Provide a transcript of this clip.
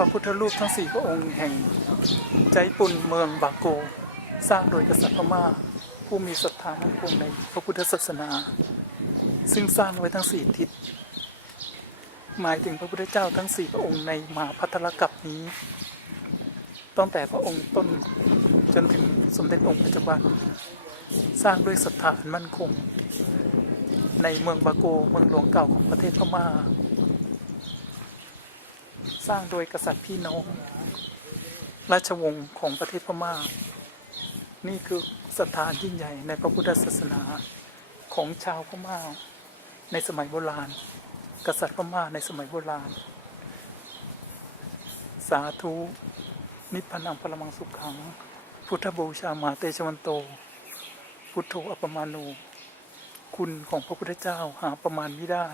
ระพุทธรูปทั้งสี่พระองค์แห่งใจปุ่นเมืองบาโก สร้างโดยกษัตริย์พม่าผู้มีศรัทธามั่นคงในพระพุทธศาสนา ซึ่งสร้างไว้ทั้งสี่ทิศ หมายถึงพระพุทธเจ้าทั้งสี่พระองค์ในมหาพัทธรกัปนี้ตั้งแต่พระองค์ต้นจนถึงสมเด็จองค์ปัจจุบัน สร้างด้วยศรัทธามั่นคง ในเมืองบาโกเมืองหลวงเก่าของประเทศพม่า สร้างโดยกษัตริย์พี่น้องราชวงศ์ของประเทศพม่า นี่คือศรัทธายิ่งใหญ่ในพระพุทธศาสนาของชาวพม่า ในสมัยโบราณ กษัตริย์พม่าในสมัยโบราณ สาธุ นิพพานังปรมังสุขขัง พุทธบูชามาเตชวันโต พุทโธอัปปมาโนคุณของพระพุทธเจ้าหาประมาณไม่ได้